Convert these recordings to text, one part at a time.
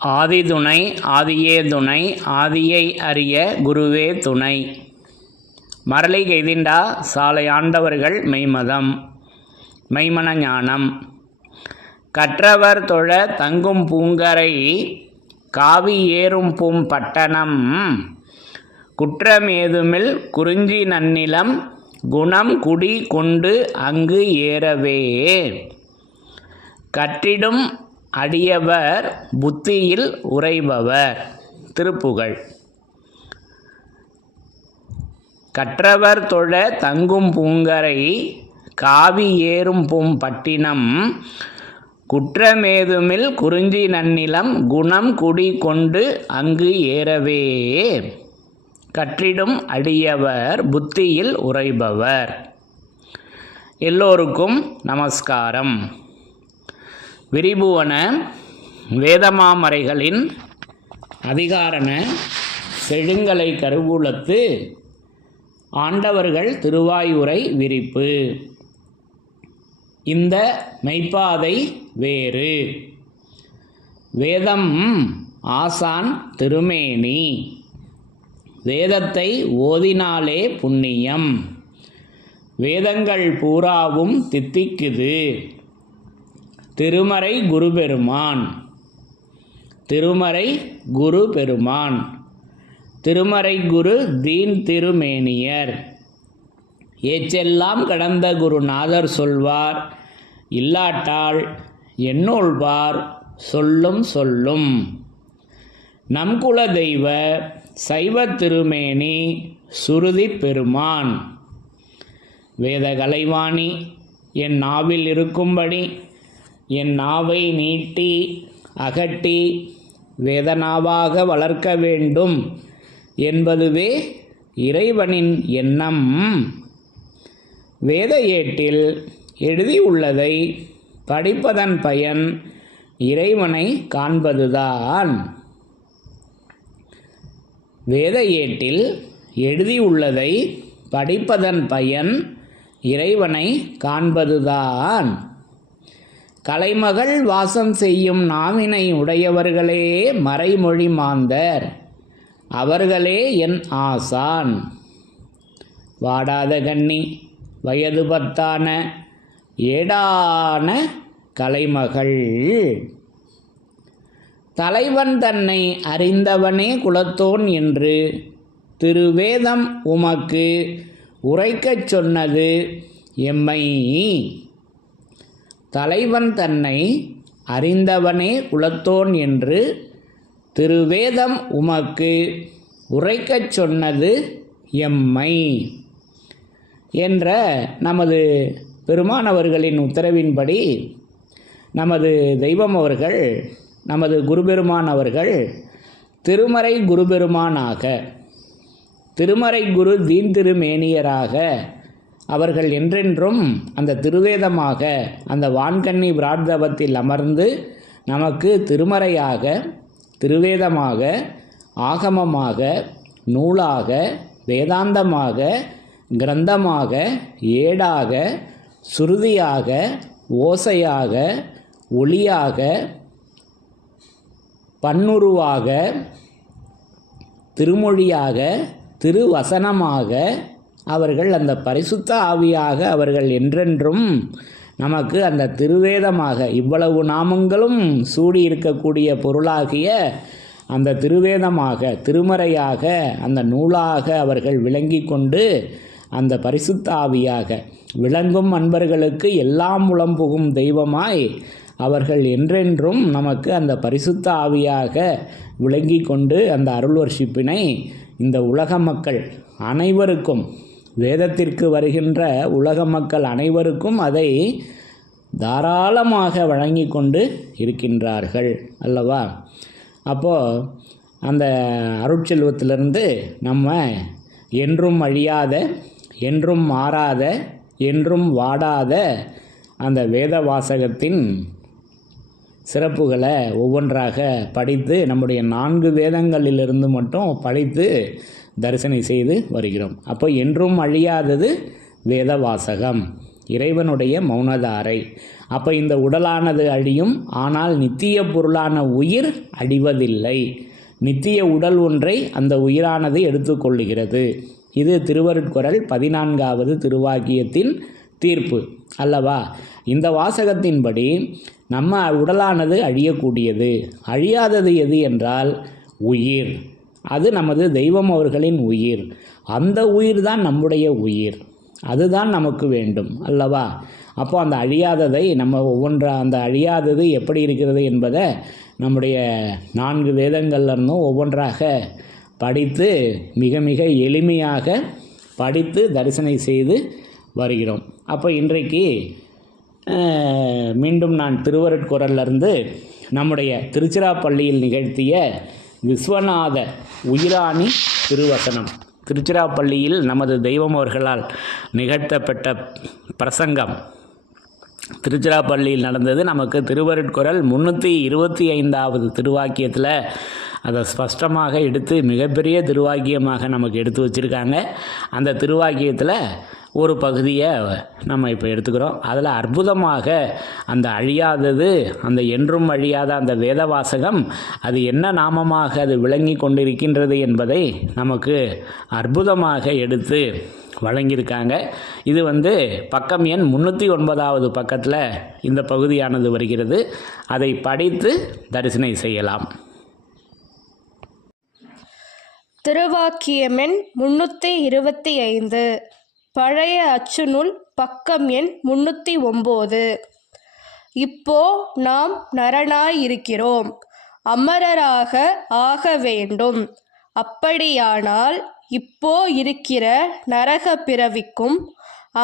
ஆதிதுணை ஆதியே துணை ஆதியை அறிய குருவே துணை. மரளை கெய்திண்டா சாலை ஆண்டவர்கள் மெய்மதம் மெய்மன ஞானம். கற்றவர் தொழ தங்கும் பூங்கரை காவி ஏறும் பூம் பட்டணம். குற்றமேதுமில் குறிஞ்சி நன்னிலம் குணம் குடி கொண்டு அங்கு ஏறவே. கற்றிடும் அடியவர் புத்தியில் உரைபவர். திருப்புகழ். கற்றவர் தொழ தங்கும் பூங்கரை காவி ஏறும் பூம் பட்டினம். குற்றமேதுமில் குறிஞ்சி நன்னிலம் குணம் குடி கொண்டு அங்கு ஏறவே. கற்றிடும் அடியவர் புத்தியில் உரைபவர். எல்லோருக்கும் நமஸ்காரம். விரிபுவன வேதமாமறைகளின் அதிகாரண செழுங்கலை கருவூலத்து ஆண்டவர்கள் திருவாயுரை விரிப்பு. இந்த மெய்ப்பாதை வேறு. வேதம் ஆசான் திருமேனி. வேதத்தை ஓதினாலே புண்ணியம். வேதங்கள் பூராவும் தித்திக்குது. திருமறை குருபெருமான். திருமறை குரு பெருமான். திருமறை குரு தீன் திருமேனியர். ஏச்செல்லாம் கடந்த குருநாதர் சொல்வார். இல்லாட்டால் என்னோள்வார் சொல்லும் சொல்லும். நம் குல தெய்வ சைவ திருமேனி சுருதி பெருமான். வேத கலைவாணி என் நாவில் இருக்கும்படி என் நாவை நீட்டி அகட்டி வேதனாவாக வளர்க்க வேண்டும் என்பதுவே இறைவனின் எண்ணம். வேத ஏட்டில் எழுதியுள்ளதை படிப்பதன் பயன் இறைவனை காண்பதுதான். வேத ஏட்டில் எழுதியுள்ளதை படிப்பதன் பயன் இறைவனை காண்பதுதான். கலைமகள் வாசம் செய்யும் நாவினை உடையவர்களே மறைமொழி மாந்தர். அவர்களே என் ஆசான். வாடாத கன்னி வயது பத்தான ஏடான கலைமகள். தலைவன் தன்னை அறிந்தவனே குலத்தோன் என்று திருவேதம் உமக்கு உரைக்கச் சொன்னது எம்மை. தலைவன் தன்னை அறிந்தவனே குலத்தோன் என்று திருவேதம் உமக்கு உரைக்கச் சொன்னது எம்மை என்ற நமது பெருமானவர்களின் உத்தரவின்படி நமது தெய்வம் அவர்கள், நமது குருபெருமான் அவர்கள் திருமறை குருபெருமானாக, திருமறை குரு தீன் திருமேனியராக அவர்கள் என்றென்றும் அந்த திருவேதமாக அந்த வான்கண்ணி பிரார்த்தவத்தில் அமர்ந்து நமக்கு திருமறையாக, திருவேதமாக, ஆகமமாக, நூலாக, வேதாந்தமாக, கிரந்தமாக, ஏடாக, சுருதியாக, ஓசையாக, ஒளியாக, பன்னுருவாக, திருமொழியாக, திருவசனமாக அவர்கள் அந்த பரிசுத்த ஆவியாக அவர்கள் என்றென்றும் நமக்கு அந்த திருவேதமாக இவ்வளவு நாமங்களும் சூடியிருக்கக்கூடிய பொருளாகிய அந்த திருவேதமாக, திருமறையாக, அந்த நூலாக அவர்கள் விளங்கி கொண்டு அந்த பரிசுத்த ஆவியாக விளங்கும் அன்பர்களுக்கு எல்லாம் உளம் புகும் தெய்வமாய் அவர்கள் என்றென்றும் நமக்கு அந்த பரிசுத்த ஆவியாக விளங்கி கொண்டு அந்த அருள் வர்ஷிப்பினை இந்த உலக மக்கள் அனைவருக்கும், வேதத்திற்கு வருகின்ற உலக மக்கள் அனைவருக்கும் அதை தாராளமாக வழங்கி கொண்டு இருக்கின்றார்கள் அல்லவா. அப்போது அந்த அருட்செல்வத்திலிருந்து நம்ம என்றும் அழியாத, என்றும் மாறாத, என்றும் வாடாத அந்த வேத வாசகத்தின் சிறப்புகளை ஒவ்வொன்றாக படித்து நம்முடைய 4 வேதங்களிலிருந்து மட்டும் படித்து தரிசனை செய்து வருகிறோம். அப்போ என்றும் அழியாதது வேத வாசகம். இறைவனுடைய மௌனதாரை. அப்போ இந்த உடலானது அழியும், ஆனால் நித்திய பொருளான உயிர் அழிவதில்லை. நித்திய உடல் ஒன்றை அந்த உயிரானது எடுத்துக்கொள்ளுகிறது. இது திருவருட்குறள் 14வது திருவாக்கியத்தின் தீர்ப்பு அல்லவா? இந்த வாசகத்தின்படி நம்ம உடலானது அழியக்கூடியது. அழியாதது எது என்றால் உயிர். அது நமது தெய்வம் அவர்களின் உயிர். அந்த உயிர் தான் நம்முடைய உயிர். அதுதான் நமக்கு வேண்டும் அல்லவா? அப்போ அந்த அழியாததை நம்ம அந்த அழியாதது எப்படி இருக்கிறது என்பதை நம்முடைய 4 வேதங்கள்லேருந்தும் ஒவ்வொன்றாக படித்து மிக மிக எளிமையாக படித்து தரிசனை செய்து வருகிறோம். அப்போ இன்றைக்கு மீண்டும் நான் திருவருட்குறளிலிருந்து நம்முடைய திருச்சிராப்பள்ளியில் நிகழ்த்திய விஸ்வநாத உயிராணி திருவசனம், திருச்சிராப்பள்ளியில் நமது தெய்வம் அவர்களால் நிகழ்த்தப்பட்ட பிரசங்கம் திருச்சிராப்பள்ளியில் நடந்தது. நமக்கு திருவருட்குறள் 325வது திருவாக்கியத்தில் அதை ஸ்பஷ்டமாக எடுத்து மிகப்பெரிய திருவாக்கியமாக நமக்கு எடுத்து வச்சுருக்காங்க. அந்த திருவாக்கியத்தில் ஒரு பகுதியை நம்ம இப்போ எடுத்துக்கிறோம். அதில் அற்புதமாக அந்த அழியாதது, அந்த என்றும் அழியாத அந்த வேத வாசகம் அது என்ன நாமமாக அது விளங்கி கொண்டிருக்கின்றது என்பதை நமக்கு அற்புதமாக எடுத்து வழங்கியிருக்காங்க. இது பக்கம் எண் 309வது பக்கத்தில் இந்த பகுதியானது வருகிறது. அதை படித்து தரிசனை செய்யலாம். திருவாக்கியமெண் 325, பழைய அச்சுநூல், பக்கம் எண் 309. இப்போ நாம் நரனாயிருக்கிறோம், அமரராக ஆக வேண்டும். அப்படியானால் இப்போ இருக்கிற நரக பிறவிக்கும்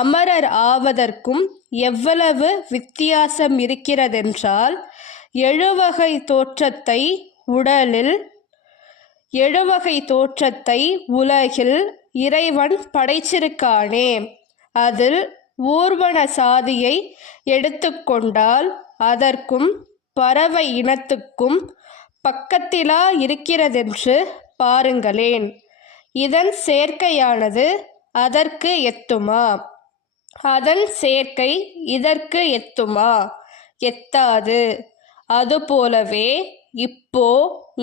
அமரர் ஆவதற்கும் எவ்வளவு வித்தியாசம் இருக்கிறதென்றால், எழுவகை தோற்றத்தை உலகில் இறைவன் படைச்சிருக்கானே, அதில் ஊர்வன சாதியை எடுத்துக்கொண்டால் அதற்கும் பறவை இனத்துக்கும் பக்கத்திலா இருக்கிறதென்று பாருங்களேன். இதன் சேர்க்கையானது அதற்கு எத்துமா? அதன் சேர்க்கை இதற்கு எத்துமா? எத்தாது. அதுபோலவே இப்போ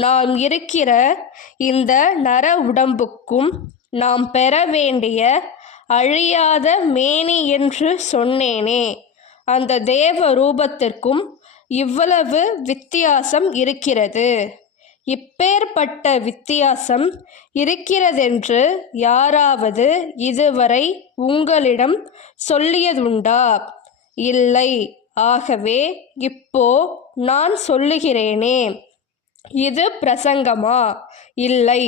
நாம் இருக்கிற இந்த நர உடம்புக்கும் நாம் பெற வேண்டிய அழியாத மேனி என்று சொன்னேனே, அந்த தேவ ரூபத்திற்கும் இவ்வளவு வித்தியாசம் இருக்கிறது. இப்பேற்பட்ட வித்தியாசம் இருக்கிறதென்று யாராவது இதுவரை உங்களிடம் சொல்லியதுண்டா? இல்லை. ஆகவே இப்போ நான் சொல்லுகிறேனே, இது பிரசங்கமா? இல்லை.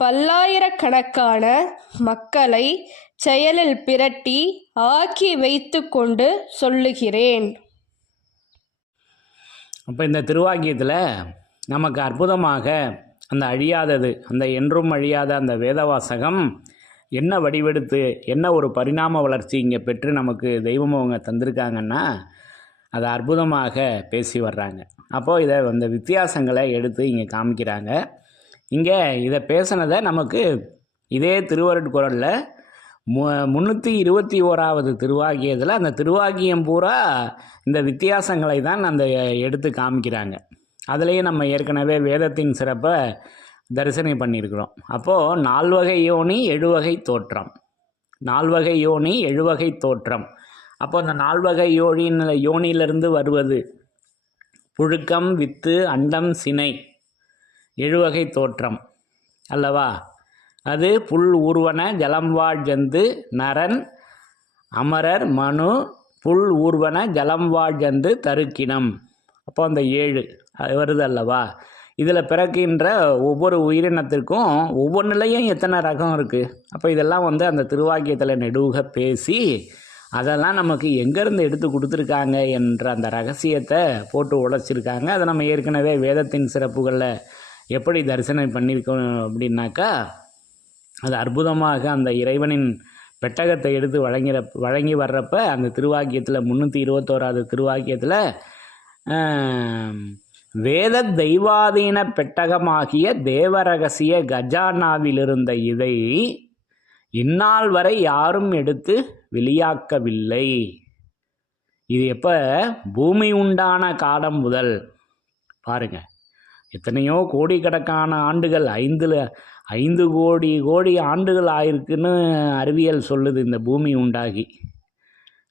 பல்லாயிரக்கணக்கான மக்களை செயலில் பிரட்டி ஆக்கி வைத்து கொண்டு சொல்லுகிறேன். அப்போ இந்த திருவாக்கியத்தில் நமக்கு அற்புதமாக அந்த அழியாதது, அந்த என்றும் அழியாத அந்த வேதவாசகம் என்ன வடிவெடுத்து என்ன ஒரு பரிணாம வளர்ச்சி இங்கே பெற்று நமக்கு தெய்வம் அவங்க தந்திருக்காங்கன்னா அதை அற்புதமாக பேசி வர்றாங்க. அப்போது இதை அந்த வித்தியாசங்களை எடுத்து இங்கே காமிக்கிறாங்க. இங்கே இதை பேசினதை நமக்கு இதே திருவருட்குறளில் 321வது திருவாக்கியத்தில் அந்த திருவாக்கியம் பூரா இந்த வித்தியாசங்களை தான் அந்த எடுத்து காமிக்கிறாங்க. அதுலேயும் நம்ம ஏற்கனவே வேதத்தின் சிறப்பை தரிசனம் பண்ணியிருக்கிறோம். அப்போது 4 வகை யோனி 7 வகை தோற்றம், 4 வகை யோனி 7 வகை தோற்றம். அப்போ அந்த 4 வகை யோனியிலிருந்து வருவது புழுக்கம், வித்து, அண்டம், சினை, 7 வகை தோற்றம் அல்லவா? அது புல் ஊர்வன ஜலம்வாழ் ஜந்து நரன் அமரர் மனு புல் ஊர்வன ஜலம்வாழ் ஜந்து தருக்கினம். அப்போ அந்த 7 வருது அல்லவா? இதில் பிறக்கின்ற ஒவ்வொரு உயிரினத்திற்கும் ஒவ்வொன்றுலையும் எத்தனை ரகம் இருக்குது. அப்போ இதெல்லாம் அந்த திருவாக்கியத்தில் நெடுக பேசி அதெல்லாம் நமக்கு எங்கேருந்து எடுத்து கொடுத்துருக்காங்க என்ற அந்த ரகசியத்தை போட்டு உடைச்சிருக்காங்க. அதை நம்ம ஏற்கனவே வேதத்தின் சிறப்புகளில் எப்படி தரிசனம் பண்ணியிருக்கோம் அப்படின்னாக்கா, அது அற்புதமாக அந்த இறைவனின் பெட்டகத்தை எடுத்து வழங்கி வர்றப்ப அந்த திருவாக்கியத்தில் 321வது திருவாக்கியத்தில் வேத தெய்வாதீன பெட்டகமாகிய தேவரகசிய கஜானாவிலிருந்த இதை இந்நாள் வரை யாரும் எடுத்து வெளியாக்கவில்லை இது எப்போ? பூமி உண்டான காலம் முதல். பாருங்க, எத்தனையோ கோடிக்கணக்கான ஆண்டுகள், 5 கோடி கோடி ஆண்டுகள் ஆயிருக்குன்னு அறிவியல் சொல்லுது இந்த பூமி உண்டாகி.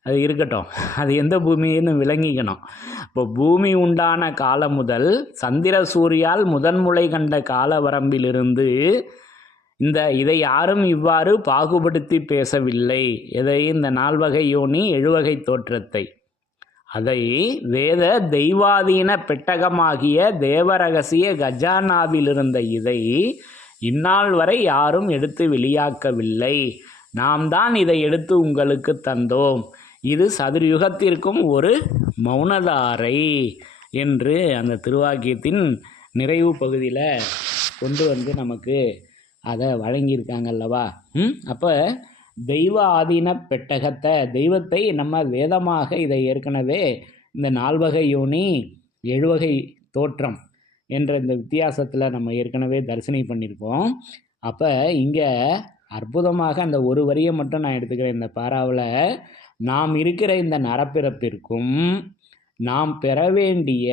அது இருக்கட்டும், அது எந்த பூமின்னு விளங்கிக்கணும். இப்போ பூமி உண்டான காலம் முதல் சந்திர சூரியால் முதன்முளை கண்ட கால வரம்பிலிருந்து இதை யாரும் இவ்வாறு பாகுபடுத்தி பேசவில்லை. எதை? இந்த 4 வகை யோனி 7 வகை தோற்றத்தை. அதை வேத தெய்வாதீன பெட்டகமாகிய தேவரகசிய கஜானாவிலிருந்த இதை இந்நாள் வரை யாரும் எடுத்து வெளியாக்கவில்லை. நாம் தான் இதை எடுத்து உங்களுக்கு தந்தோம். இது சதுர்யுகத்திற்கும் ஒரு மௌனதாரை என்று அந்த திருவாக்கியத்தின் நிறைவு பகுதியில் கொண்டு வந்து நமக்கு அதை வழங்கியிருக்காங்கல்லவா. அப்போ தெய்வ ஆதீன பெட்டகத்தை, தெய்வத்தை நம்ம வேதமாக இதை ஏற்கனவே இந்த 4 வகை யோனி 7 வகை தோற்றம் என்ற இந்த வித்தியாசத்தில் நம்ம ஏற்கனவே தரிசனை பண்ணியிருக்கோம். அப்போ இங்கே அற்புதமாக அந்த ஒரு வரியை மட்டும் நான் எடுத்துக்கிறேன். இந்த பாராவில் நாம் இருக்கிற இந்த நரப்பிறப்பிற்கும் நாம் பெற வேண்டிய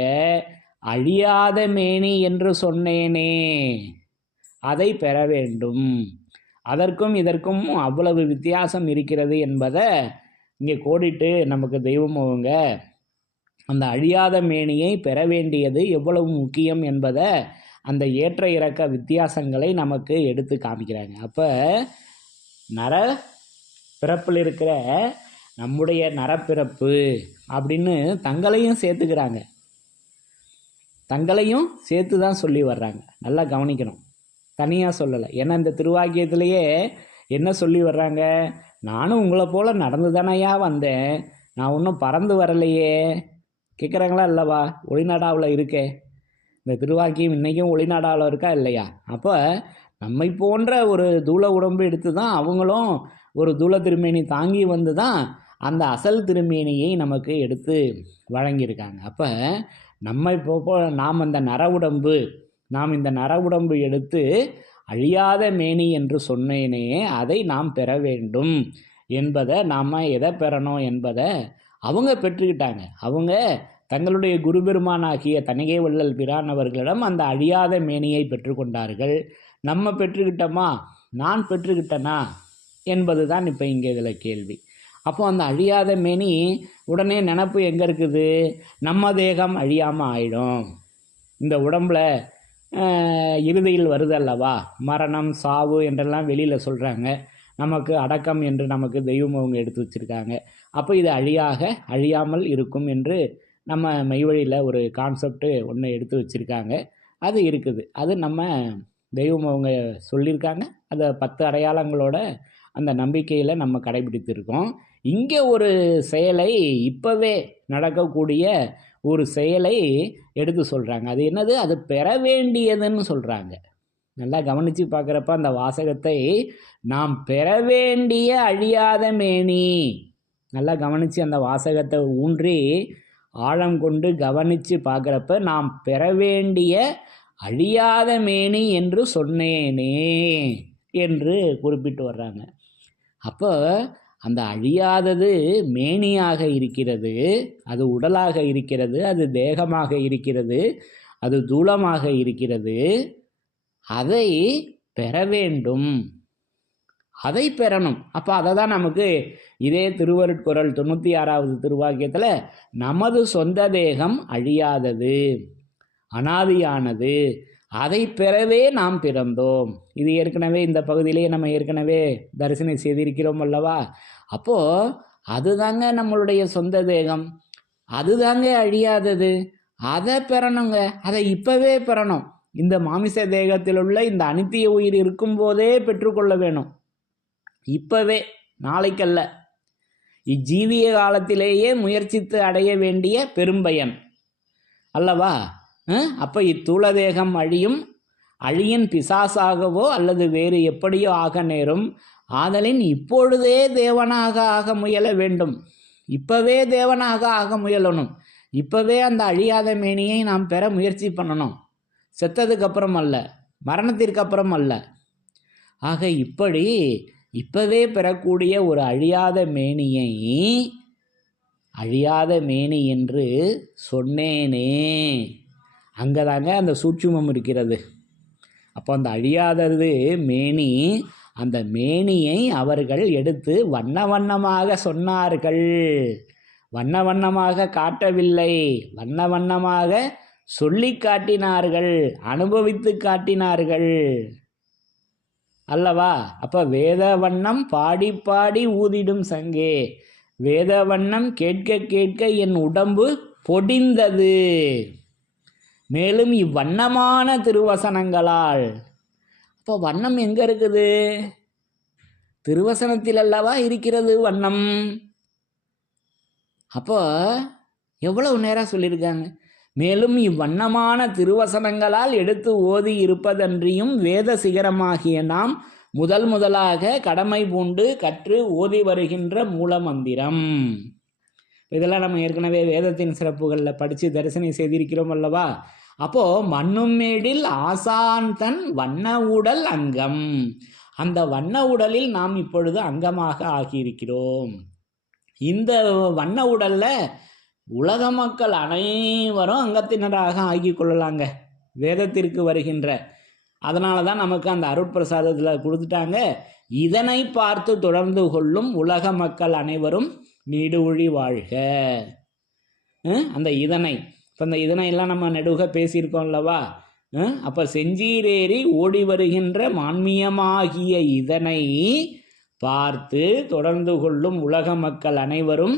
அழியாத மேனி என்று சொன்னேனே, அதை பெற வேண்டும். அதற்கும் இதற்கும் அவ்வளவு வித்தியாசம் இருக்கிறது என்பதை இங்கே கோடிட்டு நமக்கு தெய்வம் அவங்க அந்த அழியாத மேனியை பெற வேண்டியது எவ்வளவு முக்கியம் என்பதை அந்த ஏற்ற இறக்க வித்தியாசங்களை நமக்கு எடுத்து காமிக்கிறாங்க. அப்போ நர பிறப்பில் இருக்கிற நம்முடைய நரப்பிறப்பு அப்படின்னு தங்களையும் சேர்த்துக்கிறாங்க. தங்களையும் சேர்த்து தான் சொல்லி வர்றாங்க. நல்லா கவனிக்கணும், தனியாக சொல்லலை. ஏன்னா இந்த திருவாக்கியத்திலேயே என்ன சொல்லி வர்றாங்க? நானும் உங்களை போல் நடந்து தானையா வந்தேன், நான் ஒன்றும் பறந்து வரலையே. கேட்குறாங்களா இல்லவா? ஒளிநாடாவில் இருக்கே இந்த திருவாக்கியம், இன்றைக்கும் ஒளிநாடாவில் இருக்கா இல்லையா? அப்போ நம்மை போன்ற ஒரு தூள உடம்பு எடுத்து தான் அவங்களும் ஒரு தூள திருமேனி தாங்கி வந்து தான் அந்த அசல் திருமேனியை நமக்கு எடுத்து வழங்கியிருக்காங்க. அப்போ நம்ம இப்போ நாம் இந்த நர உடம்பு எடுத்து அழியாத மேனி என்று சொன்னேனே, அதை நாம் பெற வேண்டும் என்பதை நாம் எதை பெறணும் என்பதை அவங்க பெற்றுக்கிட்டாங்க. அவங்க தங்களுடைய குருபெருமானாகிய தணிகை வள்ளல் பிரான் அவர்களிடம் அந்த அழியாத மேனியை பெற்றுக்கொண்டார்கள். நம்ம பெற்றுக்கிட்டோமா, நான் பெற்றுக்கிட்டேனா என்பது தான் இப்போ இங்கே இதில் கேள்வி. அப்போ அந்த அழியாத மேனி உடனே நினப்பு எங்கே இருக்குது? நம்ம தேகம் அழியாமல் ஆயிடும். இந்த உடம்பில் இறுதியில் வருதல்லவா மரணம், சாவு என்றெல்லாம் வெளியில் சொல்கிறாங்க. நமக்கு அடக்கம் என்று நமக்கு தெய்வம் அவங்க எடுத்து வச்சுருக்காங்க. அப்போ இது அழியாமல் இருக்கும் என்று நம்ம மெய்வழியில் ஒரு கான்செப்டு ஒன்று எடுத்து வச்சுருக்காங்க. அது இருக்குது, அது நம்ம தெய்வம் அவங்க சொல்லியிருக்காங்க. அதை 10 அடையாளங்களோட அந்த நம்பிக்கையில் நம்ம கடைபிடித்திருக்கோம். இங்கே ஒரு செயலை, இப்போவே நடக்கக்கூடிய ஒரு செயலை எடுத்து சொல்கிறாங்க. அது என்னது? அது பெற வேண்டியதுன்னு சொல்கிறாங்க. நல்லா கவனித்து பார்க்குறப்ப அந்த வாசகத்தை, நாம் பெற வேண்டிய அழியாத மேனி, நல்லா கவனித்து அந்த வாசகத்தை ஊன்றி ஆழம் கொண்டு கவனித்து பார்க்குறப்ப நாம் பெற வேண்டிய அழியாத மேனி என்று சொன்னேனே என்று குறிப்பிட்டு வர்றாங்க. அப்போ அந்த அழியாதது மேனியாக இருக்கிறது, அது உடலாக இருக்கிறது, அது தேகமாக இருக்கிறது, அது தூளமாக இருக்கிறது. அதை பெற வேண்டும், அதை பெறணும். அப்போ அதை தான் நமக்கு இதே திருவருட்குறள் 96வது திருவாக்கியத்தில் நமது சொந்த தேகம் அழியாதது, அனாதியானது, அதை பெறவே நாம் பிறந்தோம். இது ஏற்கனவே இந்த பகுதியிலேயே நம்ம ஏற்கனவே தரிசனை செய்திருக்கிறோம் அல்லவா? அப்போது அதுதாங்க நம்மளுடைய சொந்த தேகம், அதுதாங்க அழியாதது, அதை பெறணுங்க. அதை இப்போவே பெறணும். இந்த மாமிச தேகத்தில் உள்ள இந்த அனித்திய உயிர் இருக்கும்போதே பெற்றுக்கொள்ள வேணும். இப்போவே, நாளைக்கல்ல, இஜ்ஜீவிய காலத்திலேயே முயற்சித்து அடைய வேண்டிய பெரும்பயன் அல்லவா? அப்போ இத்தூள தேகம் அழியின் பிசாசாகவோ அல்லது வேறு எப்படியோ ஆக நேரும். ஆதலின் இப்பொழுதே தேவனாக ஆக முயல வேண்டும். இப்போவே தேவனாக ஆக முயலணும். இப்போவே அந்த அழியாத மேனியை நாம் பெற முயற்சி பண்ணணும். செத்ததுக்கு அப்புறம் அல்ல, மரணத்திற்கு அப்புறம் அல்ல. ஆக இப்படி இப்போவே பெறக்கூடிய ஒரு அழியாத மேனியை அழியாத மேனி என்று சொன்னேனே. அங்கே தாங்க அந்த சூட்சுமம் இருக்கிறது. அப்போ அந்த அழியாதது மேனி, அந்த மேனியை அவர்கள் எடுத்து வண்ண வண்ணமாக சொன்னார்கள். வண்ண வண்ணமாக காட்டவில்லை, வண்ண வண்ணமாக சொல்லி காட்டினார்கள், அனுபவித்து காட்டினார்கள் அல்லவா? அப்போ வேத வண்ணம் பாடி பாடி ஊதிடும் சங்கே, வேத வண்ணம் கேட்க கேட்க என் உடம்பு பொடிந்தது. மேலும் இவ்வண்ணமான திருவசனங்களால். அப்போ வண்ணம் எங்கே இருக்குது? திருவசனத்தில் அல்லவா இருக்கிறது வண்ணம். அப்போ எவ்வளவு நேரம் சொல்லியிருக்காங்க. மேலும் இவ்வண்ணமான திருவசனங்களால் எடுத்து ஓதி இருப்பதன்றியும் வேத சிகரமாகிய நாம் முதலாக கடமை பூண்டு கற்று ஓதி வருகின்ற மூலமந்திரம். இதெல்லாம் நம்ம ஏற்கனவே வேதத்தின் சிறப்புகளில் படித்து தரிசனம் செய்திருக்கிறோம் அல்லவா? அப்போது மண்ணும் மேடில் ஆசான் தன் வண்ண உடல் அங்கம், அந்த வண்ண உடலில் நாம் இப்பொழுது அங்கமாக ஆகியிருக்கிறோம். இந்த வண்ண உடலில் உலக மக்கள் அனைவரும் அங்கத்தினராக ஆகி கொள்ளலாங்க, வேதத்திற்கு வருகின்ற. அதனால தான் நமக்கு அந்த அருட்பிரசாதத்தில் கொடுத்துட்டாங்க, இதனை பார்த்து தொடர்ந்து கொள்ளும் உலக மக்கள் அனைவரும் நீடுழி வாழ்க. அந்த இதனை, இப்போ அந்த இதனையெல்லாம் நம்ம நெடுக பேசியிருக்கோம் அல்லவா? அப்போ செஞ்சீரேறி ஓடி வருகின்ற மான்மியமாகிய இதனை பார்த்து தொடர்ந்து கொள்ளும் உலக மக்கள் அனைவரும்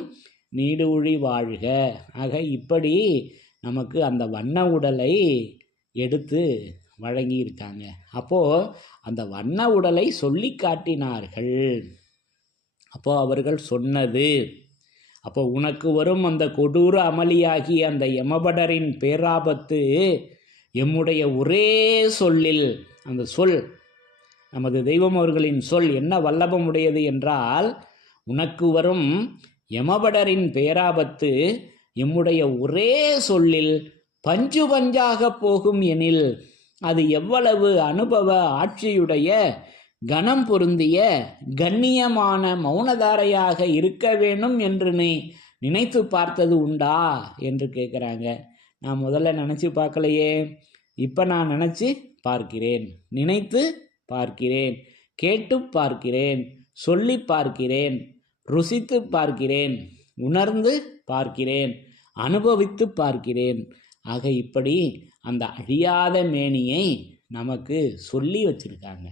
நீடுழி வாழ்க. ஆக இப்படி நமக்கு அந்த வண்ண உடலை எடுத்து வழங்கியிருக்காங்க. அப்போது அந்த வண்ண உடலை சொல்லி காட்டினார்கள். அப்போ அவர்கள் சொன்னது, அப்போ உனக்கு வரும் அந்த கொடூர அமளியாகி அந்த யமபடரின் பேராபத்து எம்முடைய ஒரே சொல்லில், அந்த சொல் நமது தெய்வம் அவர்களின் சொல் என்ன வல்லபம் உடையது என்றால், உனக்கு வரும் யமபடரின் பேராபத்து எம்முடைய ஒரே சொல்லில் பஞ்சு பஞ்சாக போகும் எனில் அது எவ்வளவு அனுபவ ஆட்சியுடைய கணம் பொருந்திய கண்ணியமான மௌனதாரையாக இருக்க வேண்டும் என்று நீ நினைத்து பார்த்தது உண்டா என்று கேட்குறாங்க. நான் முதல்ல நினச்சி பார்க்கலையே, இப்போ நான் நினச்சி பார்க்கிறேன், நினைத்து பார்க்கிறேன், கேட்டு பார்க்கிறேன், சொல்லி பார்க்கிறேன், ருசித்து பார்க்கிறேன், உணர்ந்து பார்க்கிறேன், அனுபவித்து பார்க்கிறேன். ஆக இப்படி அந்த அழியாத மேனியை நமக்கு சொல்லி வச்சிருக்காங்க.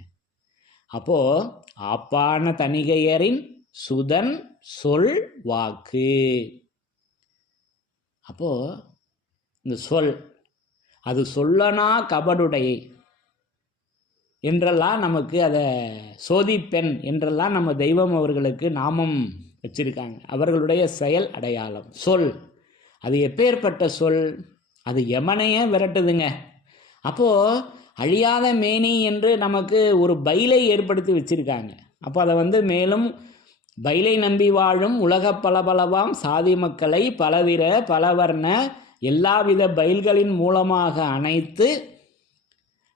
அப்போது ஆப்பான தணிகையரின் சுதன் சொல் வாக்கு. அப்போது இந்த சொல் அது சொல்லனா கபடுடை என்றெல்லாம் நமக்கு அதை சோதிப்பெண் என்றெல்லாம் நம்ம தெய்வம் அவர்களுக்கு நாமம் வச்சிருக்காங்க. அவர்களுடைய செயல் அடையாளம் சொல். அது எப்பேற்பட்ட சொல்? அது யமனையே விரட்டுதுங்க. அப்போது அழியாத மேனி என்று நமக்கு ஒரு பைலை ஏற்படுத்தி வச்சிருக்காங்க. அப்போ அதை மேலும் பைலை நம்பி வாழும் உலக பலபலவாம் சாதி மக்களை பலவித பலவர்ண எல்லாவித பைல்களின் மூலமாக அணைத்து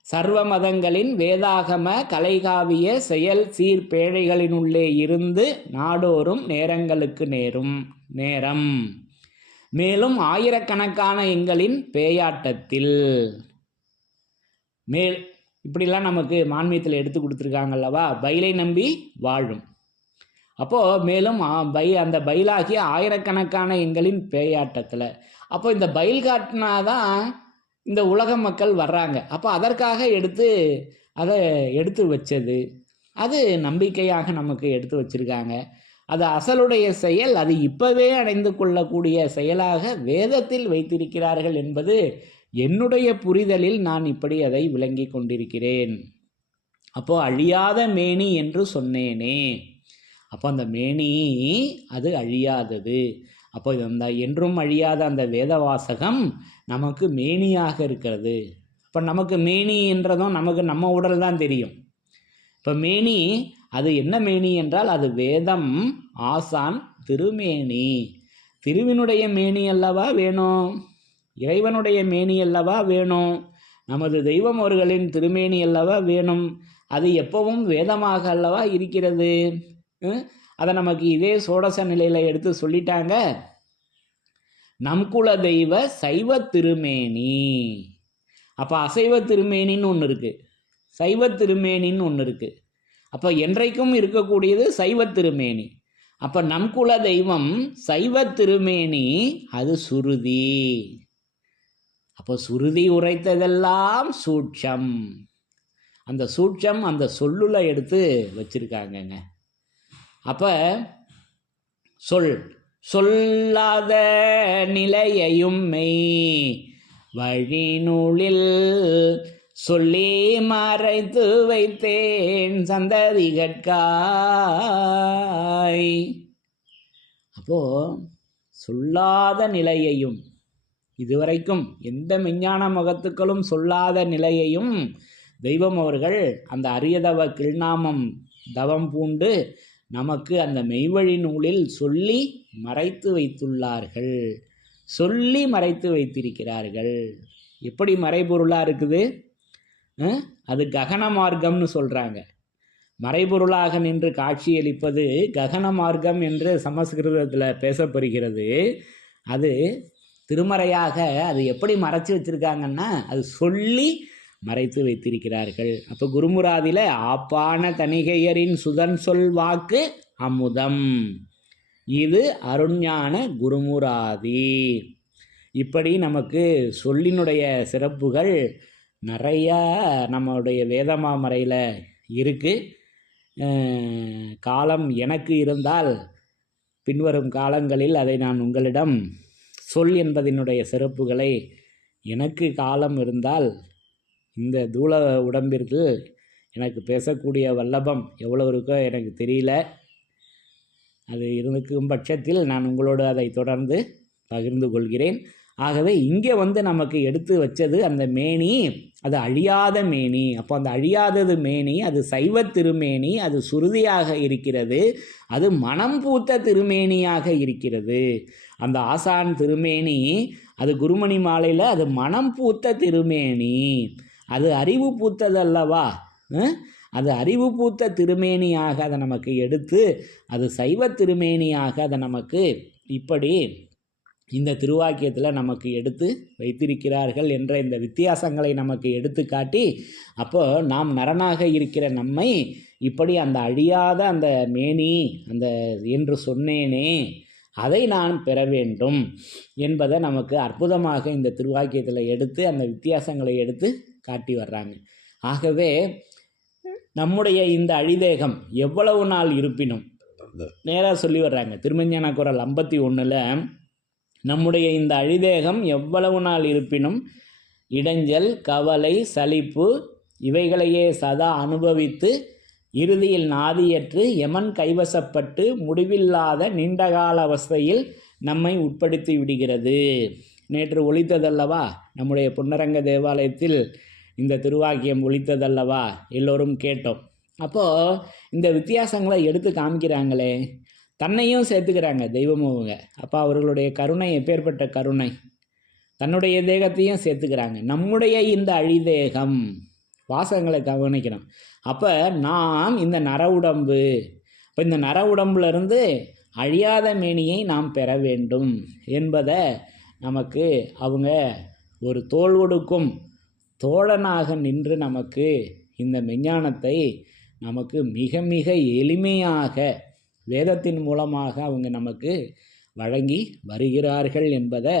சர்வ மதங்களின் வேதாகம கலைகாவிய செயல் சீர் பேழைகளினுள்ளே இருந்து நாடோறும் நேரங்களுக்கு நேரம் மேலும் ஆயிரக்கணக்கான எங்களின் பேயாட்டத்தில் இப்படிலாம் நமக்கு மான்மியத்தில் எடுத்து கொடுத்துருக்காங்க அல்லவா? பைலை நம்பி வாழும். அப்போது மேலும் அந்த பைலாகிய ஆயிரக்கணக்கான எங்களின் பேயாட்டத்தில். அப்போ இந்த பைல் காட்டினாதான் இந்த உலக மக்கள் வர்றாங்க. அப்போ அதற்காக அதை எடுத்து வச்சது, அது நம்பிக்கையாக நமக்கு எடுத்து வச்சிருக்காங்க. அது அசலுடைய செயல், அது இப்போவே அடைந்து கொள்ளக்கூடிய செயலாக வேதத்தில் வைத்திருக்கிறார்கள் என்பது என்னுடைய புரிதலில் நான் இப்படி அதை விளங்கி கொண்டிருக்கிறேன். அப்போ அழியாத மேனி என்று சொன்னேனே. அப்போ அந்த மேனி அது அழியாதது. அப்போ அந்த என்றும் அழியாத அந்த வேத வாசகம் நமக்கு மேனியாக இருக்கிறது. இப்போ நமக்கு மேனி என்றதும் நமக்கு நம்ம உடல் தான் தெரியும். இப்போ மேனி அது என்ன மேனி என்றால் அது வேதம் ஆசான் திருமேனி. திருவினுடைய மேனி அல்லவா வேணும், இறைவனுடைய மேனி அல்லவா வேணும், நமது தெய்வம் அவர்களின் திருமேனி அல்லவா வேணும். அது எப்பவும் வேதமாக அல்லவா இருக்கிறது. அதை நமக்கு இதே சோடச நிலையில் எடுத்து சொல்லிட்டாங்க. நம் குல தெய்வ சைவ திருமேனி. அப்போ அசைவ திருமேனின்னு ஒன்று இருக்குது, சைவ திருமேனின்னு ஒன்று இருக்குது. அப்போ என்றைக்கும் இருக்கக்கூடியது சைவ திருமேனி. அப்போ நம் குல தெய்வம் சைவ திருமேனி, அது சுருதி. அப்போ சுருதி உரைத்ததெல்லாம் சூட்சம். அந்த சூட்சம் அந்த சொல்லுல எடுத்து வச்சிருக்காங்கங்க. அப்போ சொல்லாத நிலையையும் மெய் வழிநூலில் சொல்லி மறைத்து வைத்தேன் சந்ததிகட்காய். அப்போ சொல்லாத நிலையையும், இதுவரைக்கும் எந்த விஞ்ஞான முகத்துக்களும் சொல்லாத நிலையையும் தெய்வம் அவர்கள் அந்த அரியதவ கிருநாமம் தவம் பூண்டு நமக்கு அந்த மெய்வழி நூலில் சொல்லி மறைத்து வைத்துள்ளார்கள், சொல்லி மறைத்து வைத்திருக்கிறார்கள். எப்படி மறைபொருளாக இருக்குது? அது ககன மார்க்கம்னு சொல்கிறாங்க. மறைபொருளாக நின்று காட்சியளிப்பது ககன மார்க்கம் என்று சமஸ்கிருதத்தில் பேசப்படுகிறது. அது திருமறையாக அது எப்படி மறைச்சி வச்சுருக்காங்கன்னா, அது சொல்லி மறைத்து வைத்திருக்கிறார்கள். அப்போ குருமுராதியில் ஆப்பான தணிகையரின் சுதன் சொல் வாக்கு அமுதம், இது அருஞான குருமுராதி. இப்படி நமக்கு சொல்லினுடைய சிறப்புகள் நிறையா நம்முடைய வேதமாமறையில் இருக்குது. காலம் எனக்கு இருந்தால் பின்வரும் காலங்களில் அதை நான் உங்களிடம் சொல் என்பதனுடைய சிறப்புகளை, எனக்கு காலம் இருந்தால் இந்த தூள உடம்பிற்கு எனக்கு பேசக்கூடிய வல்லபம் எவ்வளோ இருக்கோ எனக்கு தெரியல. அது இருக்கும் பட்சத்தில் நான் உங்களோடு அதை தொடர்ந்து பகிர்ந்து கொள்கிறேன். ஆகவே இங்கே நமக்கு எடுத்து வச்சது அந்த மேனி, அது அழியாத மேனி. அப்போ அந்த அழியாதது மேனி, அது சைவ திருமேனி, அது சுருதியாக இருக்கிறது, அது மனம் பூத்த திருமேனியாக இருக்கிறது. அந்த ஆசான் திருமேனி அது குருமணி மாலையில் அது மனம் பூத்த திருமேனி, அது அறிவு பூத்தது அல்லவா? அது அறிவு பூத்த திருமேனியாக அதை நமக்கு எடுத்து, அது சைவ திருமேனியாக அதை நமக்கு இப்படி இந்த திருவாக்கியத்தில் நமக்கு எடுத்து வைத்திருக்கிறார்கள் என்ற இந்த வித்தியாசங்களை நமக்கு எடுத்து காட்டி, அப்போ நாம் நரனாக இருக்கிற நம்மை இப்படி அந்த அழியாத அந்த மேனி அந்த என்று சொன்னேனே, அதை நான் பெற வேண்டும் என்பதை நமக்கு அற்புதமாக இந்த திருவாக்கியத்தில் எடுத்து அந்த வித்தியாசங்களை எடுத்து காட்டி வர்றாங்க. ஆகவே நம்முடைய இந்த அழிதேகம் எவ்வளவு நாள் இருப்பினும் நேராக சொல்லி வர்றாங்க. திருமஞான குறள் 51ல் நம்முடைய இந்த அழிதேகம் எவ்வளவு நாள் இருப்பினும் இடைஞ்சல், கவலை, சலிப்பு இவைகளையே சதா அனுபவித்து இறுதியில் நாதியற்று யமன் கைவசப்பட்டு முடிவில்லாத நீண்டகால அவஸ்தையில் நம்மை உட்படுத்தி விடுகிறது. நேற்று ஒலித்ததல்லவா நம்முடைய புன்னரங்க தேவாலயத்தில் இந்த திருவாக்கியம் ஒலித்ததல்லவா, எல்லோரும் கேட்டோம். அப்போது இந்த வித்தியாசங்களை எடுத்து காமிக்கிறாங்களே, தன்னையும் சேர்த்துக்கிறாங்க தெய்வமுங்க. அப்போ அவர்களுடைய கருணை எப்பேற்பட்ட கருணை, தன்னுடைய தேகத்தையும் சேர்த்துக்கிறாங்க. நம்முடைய இந்த அழிதேகம் வாசகங்களை கவனிக்கணும். அப்போ நாம் இந்த நர உடம்பு, இப்போ இந்த நர உடம்புலேருந்து அழியாத மேனியை நாம் பெற வேண்டும் என்பதை நமக்கு அவங்க ஒரு தோள் கொடுக்கும் தோழனாக நின்று நமக்கு இந்த மெஞ்ஞானத்தை நமக்கு மிக மிக எளிமையாக வேதத்தின் மூலமாக அவங்க நமக்கு வழங்கி வருகிறார்கள் என்பதை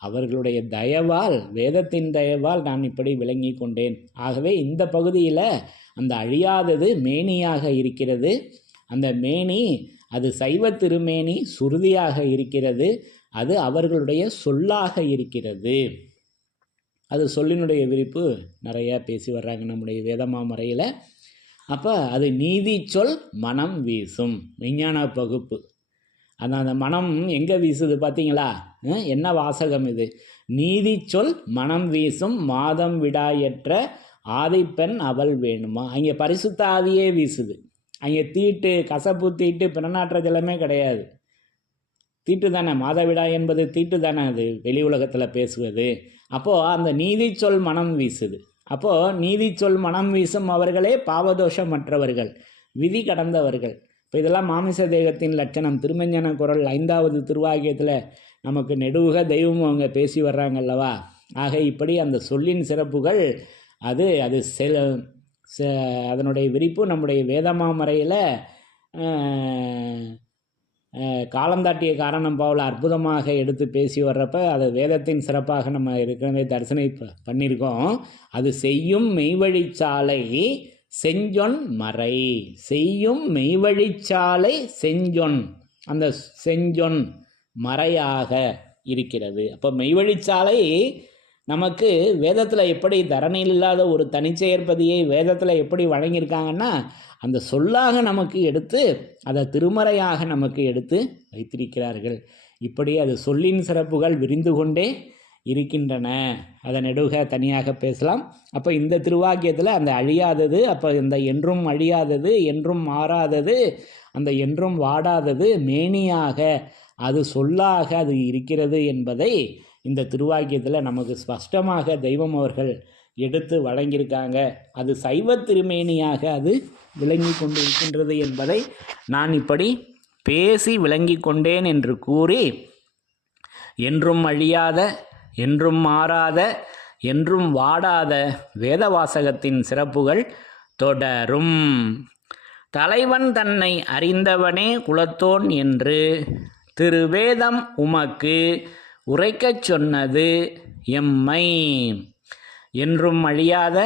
அவர்களுடைய தயவால், வேதத்தின் தயவால் நான் இப்படி விளங்கி கொண்டேன். ஆகவே இந்த பகுதியில் அந்த அழியாதது மேனியாக இருக்கிறது. அந்த மேனி அது சைவ திருமேனி சுருதியாக இருக்கிறது. அது அவர்களுடைய சொல்லாக இருக்கிறது. அது சொல்லினுடைய விரிப்பு நிறையா பேசி வர்றாங்க நம்முடைய வேதமாமறையில். அப்போ அது நீதி சொல் மனம் வீசும் விஞ்ஞான பகுப்பு. அந்த மனம் எங்கே வீசுது பார்த்தீங்களா? என்ன வாசகம் இது? நீதி சொல் மனம் வீசும் மாதம் விடாயற்ற ஆதிப்பெண் அவள் வேணுமா. அங்கே பரிசுத்த ஆவியே வீசுது. அங்கே தீட்டு, கசப்பு தீட்டு, பிறநாற்ற ஜலமே கிடையாது. தீட்டு தானே, மாதவிடா என்பது தீட்டு தானே, அது வெளி உலகத்தில் பேசுவது. அப்போது அந்த நீதி சொல் மனம் வீசுது. அப்போது நீதி சொல் மனம் வீசும் அவர்களே பாவதோஷமற்றவர்கள், விதி கடந்தவர்கள். இப்போ இதெல்லாம் மாமிச தேகத்தின் லட்சணம். திருமஞ்சன குறள் 5வது திருவாக்கியத்தில் நமக்கு நெடுக தெய்வம் அவங்க பேசி வர்றாங்க அல்லவா. ஆக இப்படி அந்த சொல்லின் சிறப்புகள் அது அது அதனுடைய விரிப்பு நம்முடைய வேதமாமறையில் காலந்தாட்டிய காரணம் பாவில் அற்புதமாக எடுத்து பேசி வர்றப்ப அது வேதத்தின் சிறப்பாக நம்ம ஏற்கனவே தரிசனை பண்ணியிருக்கோம். அது செய்யும் மெய்வழிச்சாலை செஞ்சொன் மறை, செய்யும் மெய்வழிச்சாலை செஞ்சொன், அந்த செஞ்சொன் மறையாக இருக்கிறது. அப்போ மெய்வழிச்சாலை நமக்கு வேதத்தில் எப்படி தரணியில் இல்லாத ஒரு தனிச்செயற்பதியை வேதத்தில் எப்படி வழங்கியிருக்காங்கன்னா அந்த சொல்லாக நமக்கு எடுத்து அதை திருமறையாக நமக்கு எடுத்து வைத்திருக்கிறார்கள். இப்படி அது சொல்லின் சிறப்புகள் விரிந்து கொண்டே இருக்கின்றன. அதை நெடுக தனியாக பேசலாம். அப்போ இந்த திருவாக்கியத்தில் அந்த அழியாதது, அப்போ இந்த என்றும் அழியாதது, என்றும் மாறாதது, அந்த என்றும் வாடாதது மேனியாக அது சொல்லாக அது இருக்கிறது என்பதை இந்த திருவாக்கியத்தில் நமக்கு ஸ்பஷ்டமாக தெய்வம் அவர்கள் எடுத்து வழங்கியிருக்காங்க. அது சைவ திருமேனியாக அது விளங்கி கொண்டு இருக்கின்றது என்பதை நான் இப்படி பேசி விளங்கி கொண்டேன் என்று கூறி, என்றும் அழியாத, என்றும் மாறாத, என்றும் வாடாத வேதவாசகத்தின் சிறப்புகள் தொடரும். தலைவன் தன்னை அறிந்தவனே குலத்தோன் என்று திருவேதம் உமக்கு உரைக்கச் சொன்னது எம்மை. என்றும் அழியாத,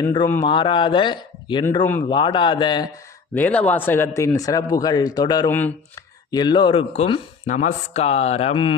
என்றும் மாறாத, என்றும் வாடாத வேதவாசகத்தின் சிறப்புகள் தொடரும். எல்லோருக்கும் நமஸ்காரம்.